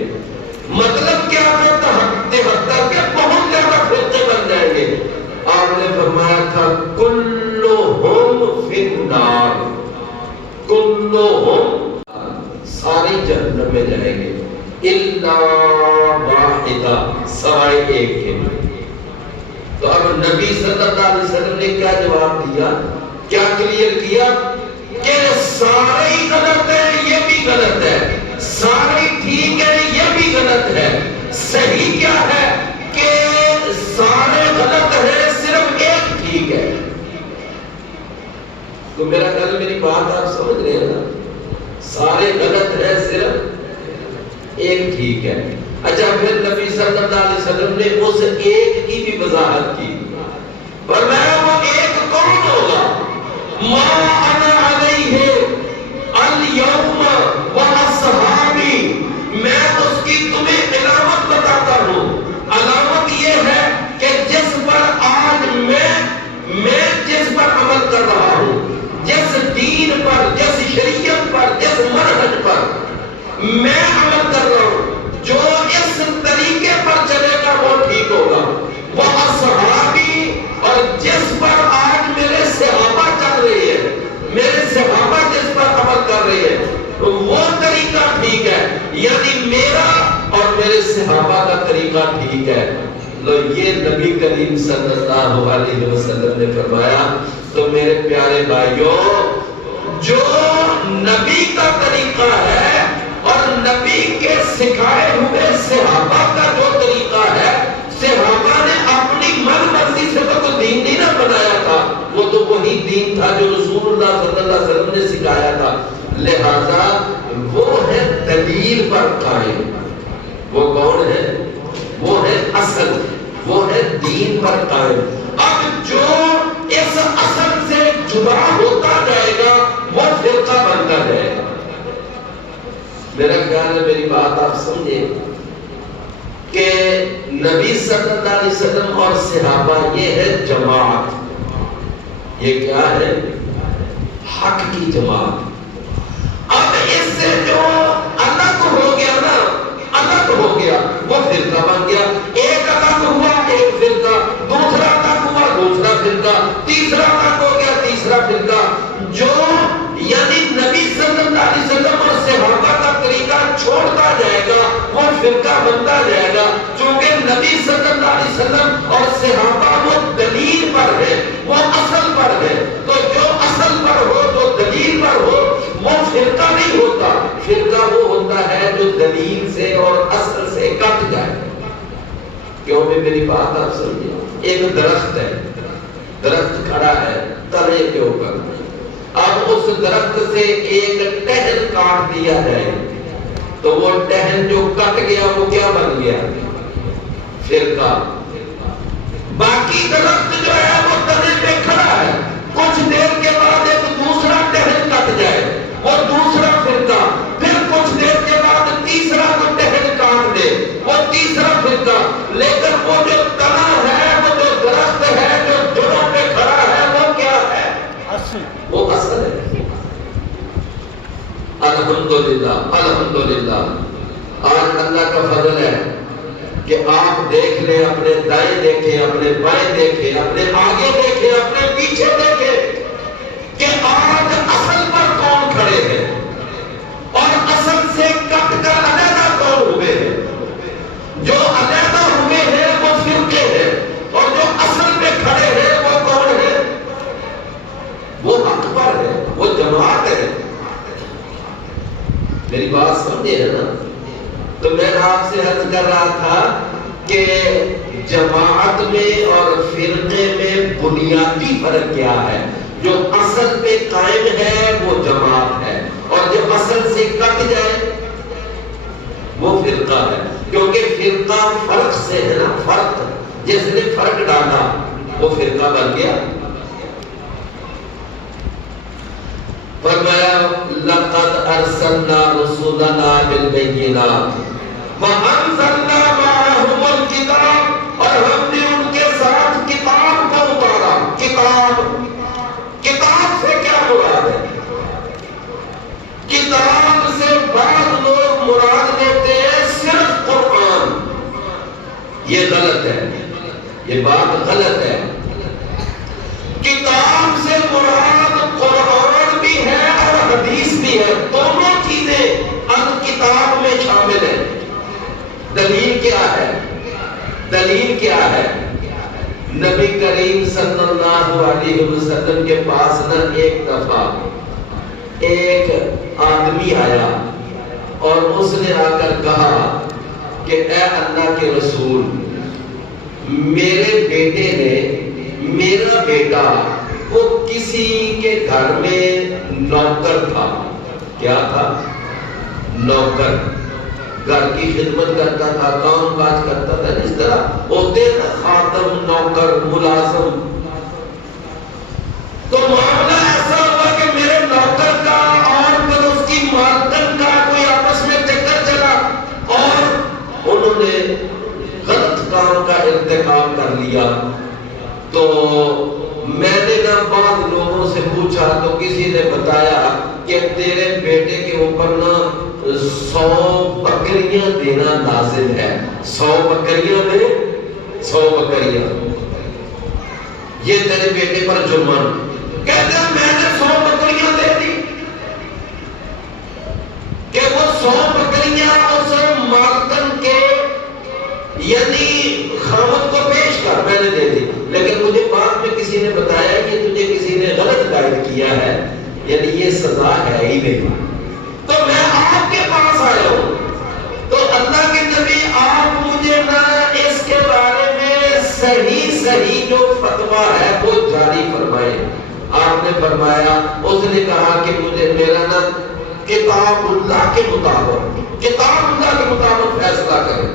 مطلب کیا تھا؟ 73 کے بہت زیادہ فرقے بن جائیں گے۔ آپ نے فرمایا تھا کلہم فی النار، کلہم ساری جہنم میں جائیں گے، الا واحدہ سوائے ایک کے۔ تو اب نبی صلی اللہ علیہ وسلم نے کیا جواب دیا، کیا کلیئر کیا کہ سارے ہی غلط ہے، یہ بھی غلط ہے، سارے ٹھیک ہے، یہ بھی غلط ہے، صحیح کیا ہے کہ سارے غلط ہے، صرف ایک ٹھیک ہے۔ تو میرا خیال میری بات آپ سمجھ رہے ہیں نا، سارے غلط ہے، صرف ایک ٹھیک ہے۔ اچھا پھر نبی صلی اللہ علیہ وسلم نے اس ایک کی بھی وضاحت کی، فرمایا وہ ایک کون ہوگا؟ ما انا علیہ اليوم واصحابی، میں اس کی تمہیں علامت بتاتا ہوں۔ علامت یہ ہے کہ جس پر آج میں جس پر عمل کر رہا ہوں، جس دین پر، جس شریعت پر، جس منہج پر میں عمل کر رہا ہوں، جو اس طریقے پر چلے گا وہ ٹھیک ہوگا۔ وہ اصحابی، اور جس پر آج میرے صحابہ چل رہے ہیں، میرے صحابہ جس پر عمل کر رہے ہیں وہ طریقہ ٹھیک ہے، یعنی میرا اور میرے صحابہ کا طریقہ ٹھیک ہے۔ لو یہ نبی کریم صلی اللہ علیہ وسلم نے فرمایا۔ تو میرے پیارے بھائیوں، جو نبی کا طریقہ ہے اور نبی کے سکھائے ہوئے صحابہ کا جو طریقہ ہے، صحابہ نے اپنی من مرضی سے تو دین نہیں نہ بنایا تھا، وہ تو وہی دین تھا جو رسول اللہ صلی اللہ علیہ وسلم نے سکھایا تھا۔ پر قائم. اب جو اس اصل سے جدا ہوتا جائے گا وہ فرقہ بنتا جائے گا. میرا خیال ہے میری بات آپ سمجھیں کہ نبی صلی اللہ علیہ وسلم اور صحابہ یہ ہے جماعت. یہ کیا ہے؟ حق کی جماعت. اب اس سے جو الگ ہو گیا نا، الگ ہو گیا وہ فرقہ بن گیا. ایک الگ ہوا ایک فرقہ، دوسرا الگ ہوا دوسرا فرقہ، تیسرا الگ ہو گیا تیسرا فرقہ. جو یعنی نبی صلی اللہ علیہ وسلم اور صحابہ کا طریقہ چھوڑتا جائے گا وہ فرقہ بنتا جائے گا. چونکہ نبی صلی اللہ علیہ وسلم اور صحابہ وہ دلیل پر ہے، وہ اصل پر ہے. تو جو اصل پر ہو، جو دلیل پر ہو، وہ فرقہ نہیں ہوتا. فرقہ وہ ہوتا ہے جو دلیل سے اور اصل سے کٹ جائے. کیوں بھی میری بات آپ سمجھیں؟ ایک درخت ہے، درخت کھڑا ہے تنے کے اوپر. اب اس درخت سے ایک ٹہن کاٹ دیا جائے تو وہ ٹہن جو کٹ گیا وہ کیا بن گیا؟ فرقہ. باقی درخت جو ہے وہ تنے پہ کھڑا ہے، کچھ دیر کے بعد ایک دوسرا ٹہن کٹ جائے وہ دوسرا فرقہ، پھر کچھ دیر کے بعد تیسرا جو ٹہن کاٹ دے وہ تیسرا فرقہ. لیکن وہ جو تنا ہے، وہ جو درخت ہے جو جڑوں پہ کھڑا ہے وہ کیا ہے؟ وہ اصل ہے. الحمدللہ الحمدللہ. آج اللہ کا فضل ہے کہ آپ دیکھ لیں، اپنے دائیں دیکھیں، اپنے بائیں دیکھیں، اپنے آگے دیکھیں، اپنے پیچھے دیکھیں کہ آج اصل پر کون کھڑے ہیں اور اصل سے کٹ کر علیحدہ کون ہوئے ہیں. جو علیحدہ ہوئے ہیں وہ فرقے ہیں اور جو اصل پہ کھڑے ہیں وہ کون ہے؟ وہ حق پر ہے، وہ جماعت ہے. میری بات سمجھے ہے نا؟ تو میں آپ سے عرض کر رہا تھا کہ جماعت میں اور فرقے میں بنیادی فرق کیا ہے. جو اصل پہ قائم ہے وہ جماعت ہے اور جو اصل سے کٹ جائے وہ فرقہ ہے. کیونکہ فرقہ فرق سے ہے نا، فرق جس نے فرق ڈالا وہ فرقہ بن گیا. فرمایا لقد ارسلنا رسولنا بالبینات وانزلنا معهم الکتاب، اور ہم نے ان کے ساتھ کتاب کو اتارا. کتاب، کتاب سے کیا مراد ہے؟ کتاب سے بعض لوگ مراد لیتے ہیں صرف قرآن. یہ غلط ہے، یہ بات غلط ہے. کتاب سے مراد قرآن بھی ہے اور حدیث بھی ہے، دونوں چیزیں کتاب میں شامل ہیں. دلیل کیا ہے؟ دلیل کیا ہے؟ نبی کریم صلی اللہ علیہ وسلم کے پاس نہ ایک دفعہ ایک آدمی آیا اور اس نے آ کر کہا کہ اے اللہ کے رسول، میرے بیٹے نے، میرا بیٹا وہ کسی کے گھر میں نوکر تھا. کیا تھا؟ نوکر. گھر کی خدمت کرتا تھا، کام کاج کرتا تھا، جس طرح ہوتے نا خادم، نوکر، ملازم. تو معاملہ ایسا ہوا کہ میرے نوکر کا اور پھر اس کی مالکن کا کوئی آپس میں چکر چلا اور انہوں نے غلط کام کا ارتکاب کر لیا. تو میں نے نہ بعض لوگوں سے پوچھا تو کسی نے بتایا کہ تیرے بیٹے کے اوپر نہ 100 بکریاں دینا لازم ہے. 100 بکریاں دے، 100 بکریاں، یہ تیرے بیٹے پر جرمان. کہتے ہیں میں نے 100 بکریاں دے دی کہ وہ 100 بکریاں اس مالکن کے یعنی خامد کو پیش کر، میں نے دے دی. لیکن مجھے بعد میں کسی نے بتایا کہ تجھے کسی نے غلط گائیڈ کیا ہے، یعنی یہ سزا ہے ہی نہیں. تو میں آپ کے پاس آیا ہوں. تو اللہ کے نبی آپ مجھے نہ اس کے بارے میں صحیح جو فتویٰ ہے وہ جاری فرمائے. آپ نے فرمایا، اس نے کہا کہ مجھے میرا نا کتاب اللہ کے مطابق فیصلہ کرے.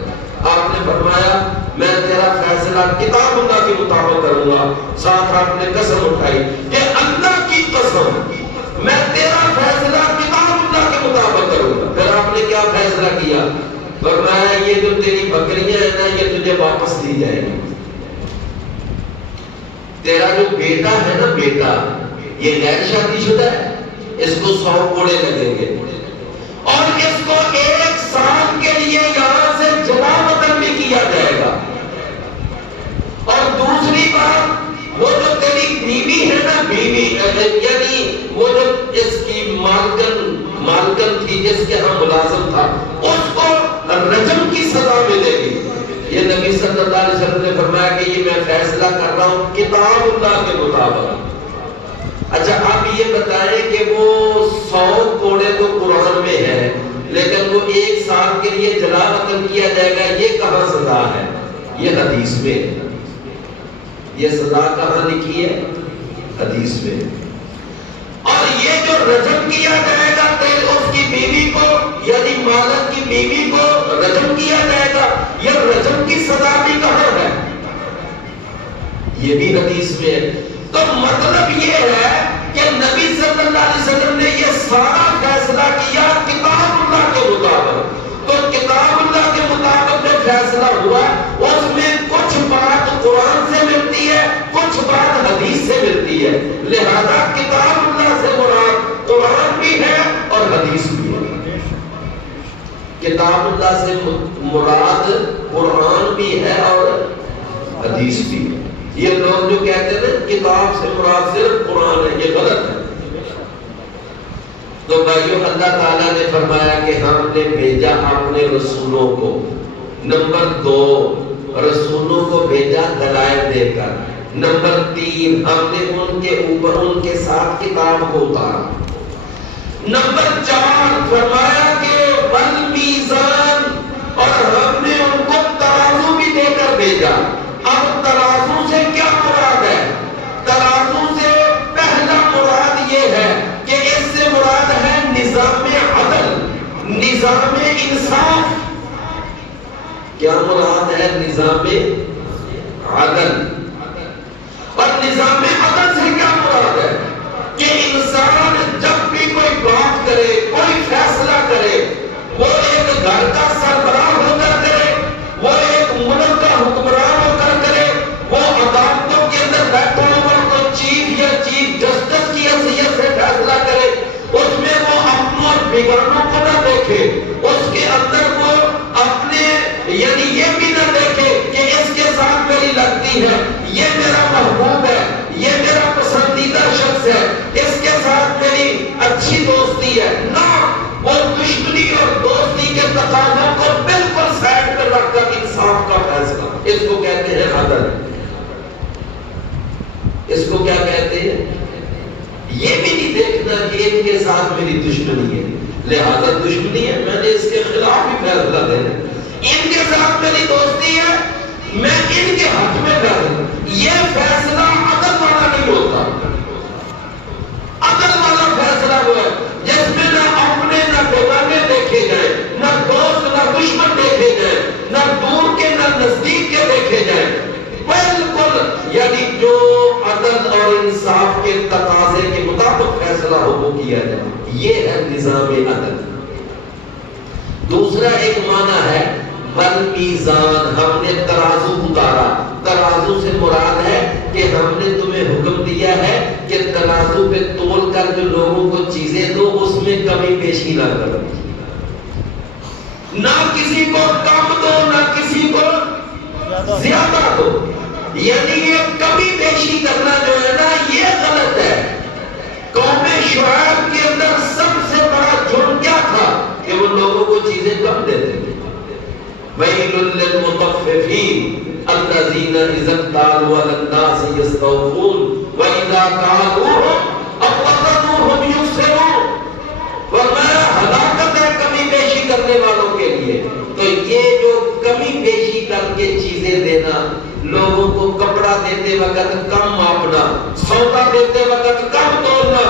آپ نے فرمایا میں تیرا فیصلہ کتاب اللہ کے مطابق کروں گا. ساتھ آپ نے قسم اٹھائی کہ اللہ کی قسم میں تیرا فیصلہ کتاب اللہ کے مطابق کروں گا. پھر آپ نے کیا فیصلہ کیا؟ فرمایا یہ جو تیری بکریاں ہیں نا یہ تجھے واپس دی جائے گی. تیرا جو بیٹا ہے نا بیٹا یہ غیر شادی شدہ ہے, اس کو 100 کوڑے لگیں گے اور اس کو 1 سال کے لیے یہاں سے جلا وطن بھی کیا جائے گا. اور دوسری بات وہ جو تیری بیوی ہے نا بیوی یعنی وہ جو اس کی مالکن تھی جس کے ہاں ملازم تھا اس کو رجم کی سزا ملے گی. یہ نبی صلی اللہ علیہ وسلم نے فرمایا کہ یہ میں فیصلہ کر رہا ہوں کتاب اللہ کے مطابق. اچھا آپ یہ بتائیں کہ وہ 100 کوڑے تو قرآن میں ہے لیکن وہ 1 سال کے لیے جلا وطن کیا جائے گا, یہ کہاں سزا ہے؟ یہ حدیث میں. یہ سزا کہاں لکھی ہے؟ حدیث میں. اور یہ جو رجم کیا جائے گا اس کی بیوی کو یعنی مالک کی بیوی کو رجم کیا جائے گا, یہ رجم کی سزا بھی کہاں ہے؟ یہ بھی حدیث میں ہے. تو مطلب یہ ہے کہ نبی صلی اللہ علیہ وسلم نے یہ سارا فیصلہ کیا کتاب اللہ کے مطابق. تو کتاب اللہ کے مطابق جو فیصلہ ہوا اس میں کچھ بات قرآن سے ملتی ہے کچھ بات حدیث سے ملتی ہے. لہذا کتاب اللہ سے مراد قرآن بھی ہے اور حدیث بھی ہے. کتاب اللہ سے مراد قرآن بھی ہے اور حدیث بھی ہے. یہ لوگ جو کہتے ہیں کتاب سے مراد صرف قرآن ہے, یہ غلط ہے. تو بھائیو اللہ تعالیٰ نے فرمایا کہ ہم نے بھیجا اپنے رسولوں کو. نمبر 2 رسولوں کو بھیجا دلائل دے کر. نمبر 3 ہم نے ان کے اوپر ان کے ساتھ کتاب کو اتارا. نمبر 4 فرمایا کہ والمیزان اور ہم نے ان کو ترازو بھی دے کر بھیجا. اب ترازو سے کیا مراد ہے؟ ترازو سے پہلا مراد یہ ہے کہ اس سے مراد ہے نظام عدل, نظام انصاف. کیا مراد ہے نظام عدل؟ اور نظام عدل سے کیا مراد ہے کہ انسان جب بھی کوئی بات کرے کوئی فیصلہ کرے وہ ایک گھر کا سربراہ ہو کر کرے, وہ ایک ملک کا حکمران ہو کر کرے, وہ عدالتوں کے اندر بیٹھا ہوا تو چیف یا چیف جسٹس کی حیثیت سے فیصلہ کرے. اس میں وہ اپنوں اور بیگانوں کو نہ دیکھے, اس کے اندر وہ اپنے یعنی یہ بھی نہ دیکھے کہ اس کے ساتھ میری لگتی ہے, یہ میرا محبوب ہے, یہ میرا پسندیدہ شخص ہے, اس کے ساتھ میری اچھی دوستی ہے. نہ, وہ دشمنی اور دوستی کے تقاضوں کو بالکل سائڈ پر رکھ کر انصاف کا فیصلہ, اس کو کہتے ہیں عدل. اس کو کیا کہتے ہیں؟ یہ بھی نہیں دیکھنا کہ ان کے ساتھ میری دشمنی ہے لہذا دشمنی ہے میں نے اس کے خلاف ہی فیصلہ دینا. ان کے ساتھ میری دوستی ہے میں ان کے حق میں کر دوں. یہ فیصلہ عدل والا نہیں ہوتا. عدل والا فیصلہ وہ ہے جس میں نہ اپنے نہ بیگانے دیکھے جائیں, نہ دوست نہ دشمن دیکھے جائیں, نہ دور کے نہ نزدیک کے دیکھے جائیں. بالکل یعنی جو عدل اور انصاف کے تقاضے کے مطابق فیصلہ ہو وہ کیا جائے. یہ ہے نظام عدل. دوسرا ایک معنی ہے والمیزان, ہم نے ترازو اتارا. ترازو سے مراد ہے کہ ہم نے تمہیں حکم دیا ہے کہ ترازو پہ تول کر جو لوگوں کو چیزیں دو اس میں کمی بیشی نہ کرو, نہ کسی کو کم دو نہ کسی کو زیادہ دو. یعنی یہ کمی بیشی کرنا جو ہے نا یہ غلط ہے. قوم شعیب کے اندر سب سے بڑا جرم کیا تھا کہ وہ لوگوں کو چیزیں کم دیتے تھے. وَيْلٌ لِّلْمُطَفِّفِينَ الَّذِينَ إِذَا اكْتَالُوا عَلَى النَّاسِ يَسْتَوْفُونَ وَإِذَا كَالُوهُمْ أَوْ وَزَنُوهُمْ يُخْسِرُونَ. فرمایا ہلاکت ہے کمی بیشی کرنے والوں کے لیے. تو یہ جو کمی بیشی کر کے چیزیں دینا, لوگوں کو کپڑا دیتے وقت کم ماپنا, سودا دیتے وقت کم تولنا,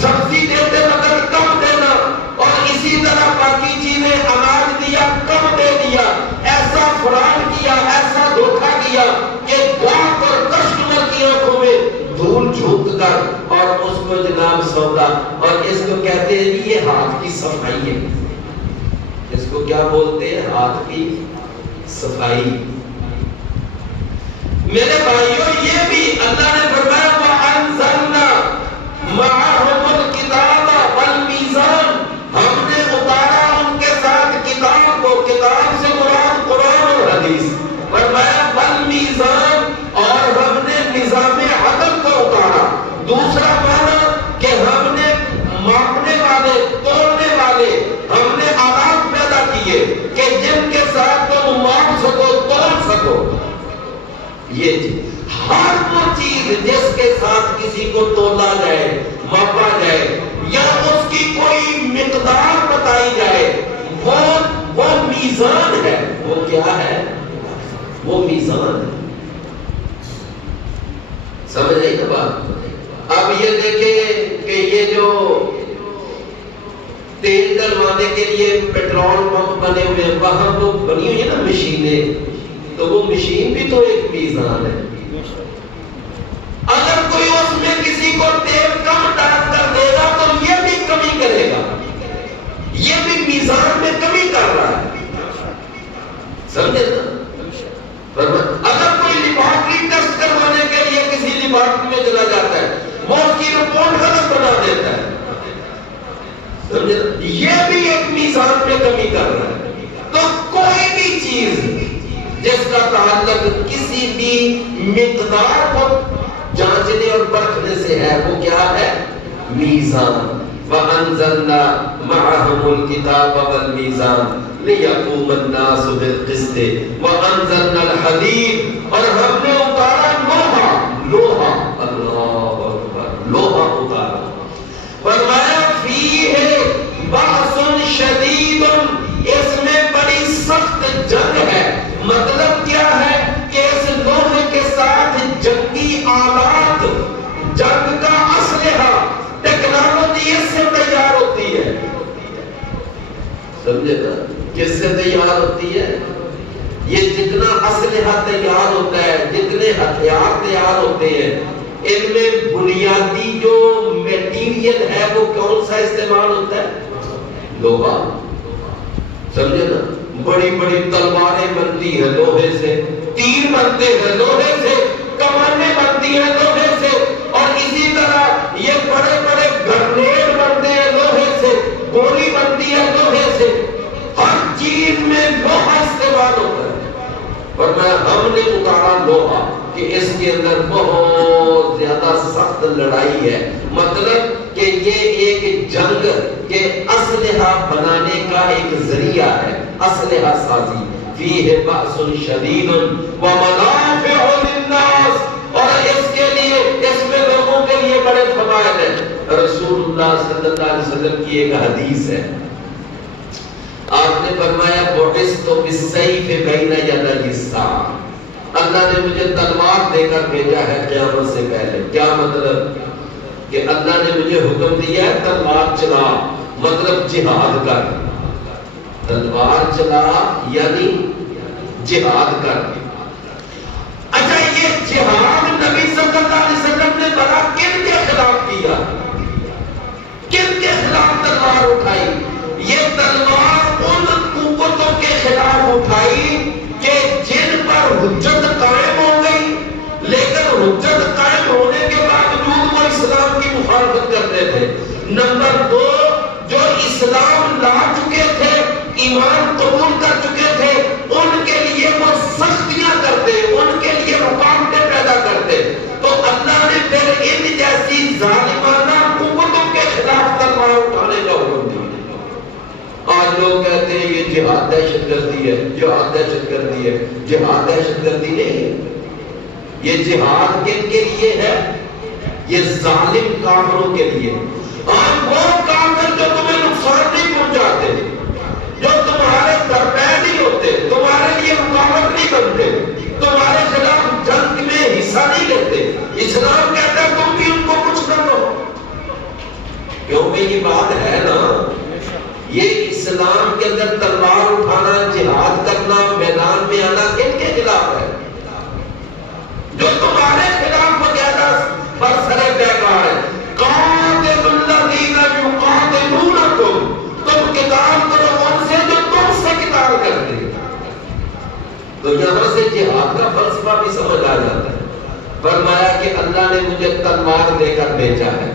سبزی دیتے وقت کم دینا, اور اسی طرح باقی چیزیں اناج دیا کم دے دیا, ایسا سودا، اور اس کو کہتے ہیں یہ ہاتھ کی صفائی ہے. اس کو کیا بولتے ہیں؟ ہاتھ کی صفائی. میرے بھائیوں یہ بھی اللہ نے فرمایا وَأَنزَلْنَا مَعَهُمُ الْكِتَابَ وَالْمِيزَانَ، ہم نے اتارا ان کے ساتھ کتاب کو. کتاب سے مراد قرآن اور حدیث. فرمایا وَالْمِيزَانَ، اور ہم نے نظام عدل کو اتارا. دوسرا معنی کہ ہم نے ماپنے والے، تولنے والے، ہم نے آلات پیدا کیے کہ جن کے ساتھ تم ماپ سکو، تول سکو. یہ ہر وہ چیز جس کے ساتھ کسی کو تولا جائے، ماپا جائے، یا اس کی کوئی مقدار بتائی جائے، وہ میزان ہے. وہ کیا ہے؟ وہ میزان ہے. سمجھ رہی نا بات؟ اب یہ دیکھیں کہ یہ جو تیل ڈلوانے کے لیے پیٹرول پمپ بنے ہوئے ہیں، وہاں تو بنی ہوئی ہے نا مشینیں، تو وہ مشین بھی تو ایک میزان ہے. اگر کوئی اس میں کسی کو تیل کم ڈال کر دے گا تو یہ بھی کمی کرے گا، یہ بھی میزان میں کمی کر رہا ہے. سمجھے نا؟ اگر کوئی لیبارٹری ٹیسٹ کروانے کے لیے کسی لیبارٹری میں چلا جاتا ہے، وہ اس کی رپورٹ غلط بنا دیتا ہے. سمجھے نا؟ یہ بھی ایک میزان میں کمی کر رہا ہے. تو کوئی بھی چیز جس کا تعلق کسی بھی مقدار کو جانچنے اور پرکھنے سے ہے، وہ کیا ہے؟ میزان. وَأَنزَلْنَا مَعَهُمُ الْكِتَابَ وَالْمِيزَانَ لِيَقُومَ النَّاسُ بِالْقِسْطِ وَأَنزَلْنَا الْحَدِيدَ، اور ہم نے اتارا لوہا. لوہا، اللہ اکبر، لوہا اتارا. فرمایا فِيهِ بَأْسٌ شَدِيدٌ، اس میں بڑی سخت جنگ ہے. مطلب کیا ہے کہ اس لوہے کے ساتھ جنگی آلات، جنگ کا اسلحہ، ٹیکنالوجی اس سے تیار ہوتی ہے. سمجھے نا؟ کس سے تیار ہوتی ہے؟ یہ جتنا اسلحہ تیار ہوتا ہے، جتنے ہتھیار تیار ہوتے ہیں، ان میں بنیادی جو میٹیریل ہے وہ کون سا استعمال ہوتا ہے؟ لوہا. سمجھے نا؟ بڑی بڑی تلواریں بنتی ہیں لوہے سے، تیر بنتے ہیں لوہے سے، کمانیں بنتی ہیں لوہے سے، اور اسی طرح یہ بڑے بڑے گرنیڈ بنتے ہیں لوہے سے، گولی بنتی ہے لوہے سے. ہر چیز میں لوہا استعمال ہوتا ہے. اور ہم نے اتارا لوہا کہ اس کے اندر بہت زیادہ سخت لڑائی ہے. مطلب کہ یہ ایک جنگ کے اسلحہ بنانے کا ایک ذریعہ ہے، اسلحہ سازی. فیہ بأس شدید ومنافع للناس، اور اس کے لیے، اس میں لوگوں کے لیے بڑے فوائد ہیں. رسول اللہ صلی اللہ علیہ وسلم کی ایک حدیث ہے، آپ نے فرمایا بعثت بالسیف بین یدی الساعہ، اللہ نے مجھے تلوار دے کر بھیجا ہے قیامت سے پہلے. کیا مطلب؟ کہ اللہ نے مجھے حکم دیا ہے تلوار چلا، مطلب جہاد کر. تلوار چلا یعنی جہاد کر. اچھا، یہ جہاد نبی صلی اللہ علیہ وسلم نے بڑا کن کے خلاف کیا؟ کن کے خلاف تلوار اٹھائی؟ یہ تلوار ان قوتوں کے خلاف اٹھائی کہ جن پر حجت قائم ہو گئی، لیکن حجت قائم ہونے کے باوجود وہ اسلام کی مخالفت کرتے تھے. نمبر 2، جو اسلام لا چکے تھے، ایمان قبول کر چکے تھے، ان کے لیے وہ سختیاں کرتے، ان کے لیے رکاوٹیں پیدا کرتے. تو اللہ نے پھر ان جیسی ظالمانہ قوتوں کے خلاف تلوار اٹھانے کا حکم دیا. آج لوگ کہتے ہیں یہ جہاد دہشت گردی ہے، جہاد دہشت گردی ہے. جہاد دہشت گردی نہیں ہے. یہ جہاد کن کے لیے ہے؟ یہ ظالم کافروں کے لیے. آج وہ کافر جو تمہیں نقصان نہیں پہنچاتے، جو تمہارے درپے نہیں ہوتے، تمہارے لیے رکاوٹ نہیں بنتے، تمہارے خلاف جنگ میں حصہ نہیں لیتے، اسلام کہتا ہے تم بھی ان کو کچھ کر دو. کیونکہ یہ بات ہے نا، یہ اسلام کے اندر تلوار اٹھانا، جہاد کرنا، میدان میں آنا کن کے خلاف ہے؟ جو تمہارے خلاف وغیرہ برسر بیکار ہے. قاتل سے جہاد کا فلسفہ بھی سمجھ آ جاتا ہے۔ فرمایا کہ اللہ نے مجھے تلوار دے کر بھیجا ہے،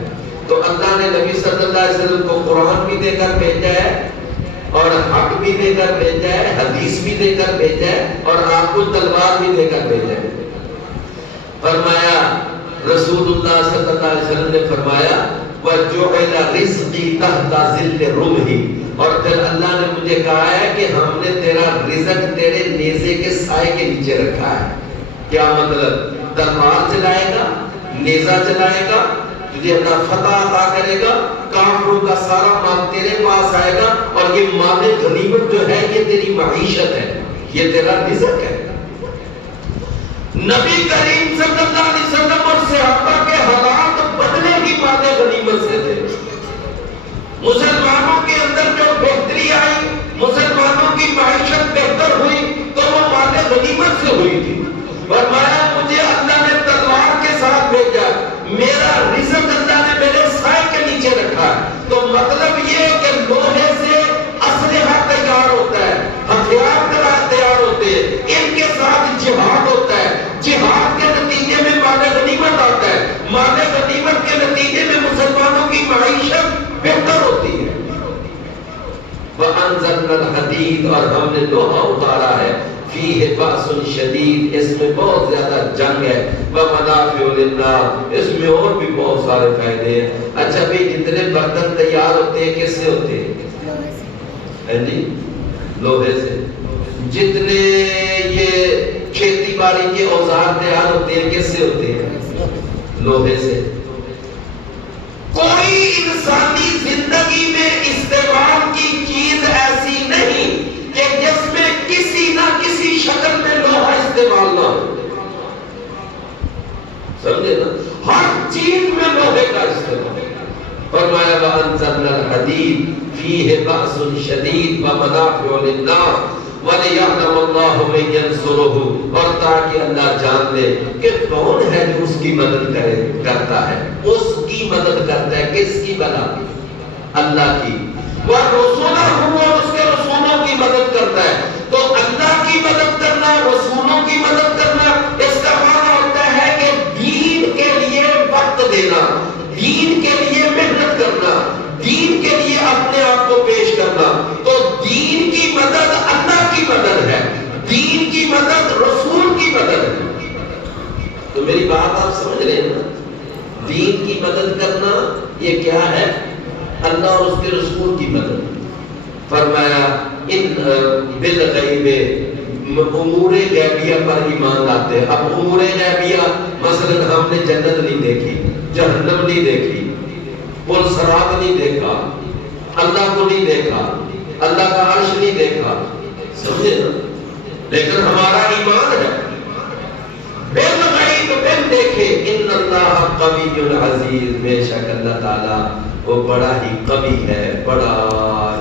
تو اللہ نے نبی صلی اللہ علیہ وسلم کو قرآن بھی دے کر بھیجا ہے اور حق بھی دے کر بھیجا ہے، حدیث بھی دے کر بھیجا ہے اور آپ کو تلوار بھی دے کر بھیجا ہے۔ فرمایا رسول اللہ صلی اللہ علیہ وسلم نے فرمایا وَجُعِلَ رِزْقِي تَحْتَ ظِلِّ رُمْحِ، اور پھر اللہ نے مجھے کہا ہے کہ ہم نے تیرا رزق تیرے نیزے کے سائے کے نیچے رکھا ہے۔ کیا مطلب؟ تلوار چلائے گا، نیزہ چلائے گا، تجھے اللہ فتح عطا کرے گا، کافروں کا سارا مال تیرے پاس آئے گا، اور یہ مال غنیمت جو ہے یہ تیری معیشت ہے، یہ تیرا رزق ہے۔ نبی کریم صلی اللہ علیہ وسلم اور صحابہ کے حالات بدلے ہی مال غنیمت سے تھے۔ مسلمانوں کے اندر جو بہتری آئی، مسلمانوں کی معیشت بہتر ہوئی، تو وہ مال غنیمت سے ہوئی تھی۔ فرمایا مجھے اللہ نے تلوار کے ساتھ بھیجا، میرا رزق اللہ نے میرے سائے کے نیچے رکھا ہے۔ تو مطلب یہ کہ لوہے سے اسلحہ تیار ہوتا ہے، ہتھیار تیار ہوتے ہیں، ان کے ساتھ جہاد ہوتا ہے، جہاد کے نتیجے میں مال غنیمت آتا ہے، مال غنیمت کے نتیجے میں مسلمانوں کی معیشت بہتر ہوتی ہے۔ وَأَنزَلْنَا الْحَدِيدَ، اور ہم نے لوہا اتارا ہے، فِيهِ بَأْسٌ شَدِيدٌ، اس میں بہت زیادہ جنگ ہے، وَمَنَافِعُ لِلنَّاسِ، اس میں اور بھی بہت سارے فائدے ہیں۔ اچھا بھی جتنے برتن تیار ہوتے ہیں کس سے ہوتے ہیں؟ جی لوہے سے۔ جتنے یہ کھیتی باڑی کے اوزار تیار ہوتے ہیں کس سے ہوتے ہیں؟ لوہے سے۔ کوئی انسانی زندگی میں استعمال کی چیز ایسی نہیں کہ جس میں کسی نہ کسی شکل میں لوہا استعمال نہ ہو، سمجھے نا؟ ہر چیز میں لوہے کا استعمال۔ فرمایا وَأَنزَلْنَا الْحَدِيدَ فِيهِ بَأْسٌ شَدِيدٌ وَمَنَافِعُ لِلنَّاسِ وَلِيَعْلَمَ اللَّهُ مَن يَنصُرُهُ، اور تاکہ اللہ جان لے کہ کون ہے جو اس کی مدد کرتا ہے، اس کی مدد کرتا ہے، کس کی بنا؟ اللہ کی۔ وَرُسُلَهُ، اور اس کے رسولوں کی مدد کرتا ہے۔ تو اللہ کی مدد کرنا، رسولوں کی مدد کرنا، اس کا معنی ہوتا ہے کہ دین کے لیے وقت دینا، دین کے لیے محنت کرنا، دین کے لیے اپنے آپ کو پیش کرنا۔ تو دین کی مدد اللہ کی مدد ہے، دین کی مدد رسول کی مدد ہے۔ تو میری بات آپ سمجھ رہے ہیں نا؟ دین کی مدد کرنا یہ کیا ہے؟ اللہ اور اس کے رسول کی مدد۔ فرمایا ان بالغیب، امور غیبیہ پر ایمان لاتے ہیں۔ اب امور غیبیہ مثلا ہم نے جنت نہیں دیکھی، جہنم نہیں دیکھی، پل صراط نہیں دیکھا، اللہ کو نہیں دیکھا، اللہ کا عرش نہیں دیکھا، سمجھے نا؟ لیکن ہمارا ایمان ہے بالغیب، بن دیکھے، ان اللہ قوی عزیز، بے شک اللہ تعالیٰ وہ بڑا ہی قوی ہے، بڑا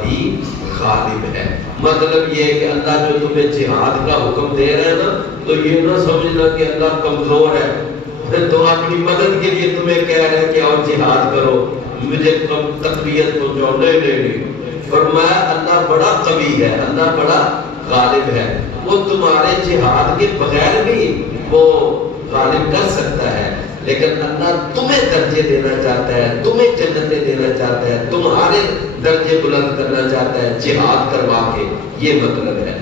ہی غالب ہے۔ مطلب یہ کہ اللہ جو تمہیں جہاد کا حکم دے رہے ہیں نا، تو یہ نہ سمجھنا کہ اللہ کمزور ہے، تو اپنی مدد کے لیے تمہیں کہہ رہے ہیں کہ آؤ جہاد کرو، مجھے تقویت پہنچاؤ۔ نہیں نہیں نہیں، فرمایا اللہ بڑا قوی ہے، اللہ بڑا غالب ہے، وہ تمہارے جہاد کے بغیر بھی وہ غالب کر سکتا ہے، لیکن اللہ تمہیں درجے دینا چاہتا ہے، تمہیں جنتیں دینا چاہتا ہے، تمہارے درجے بلند کرنا چاہتا ہے جہاد کروا کے، یہ مطلب ہے۔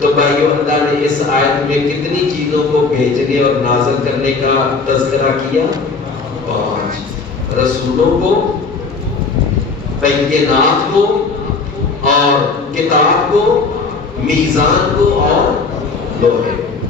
تو بھائیو، اللہ نے اس آیت میں کتنی چیزوں کو بھیجنے اور نازل کرنے کا تذکرہ کیا؟ 5۔ رسولوں کو، بینات کو، اور کتاب کو، میزان کو، اور لوہے کو۔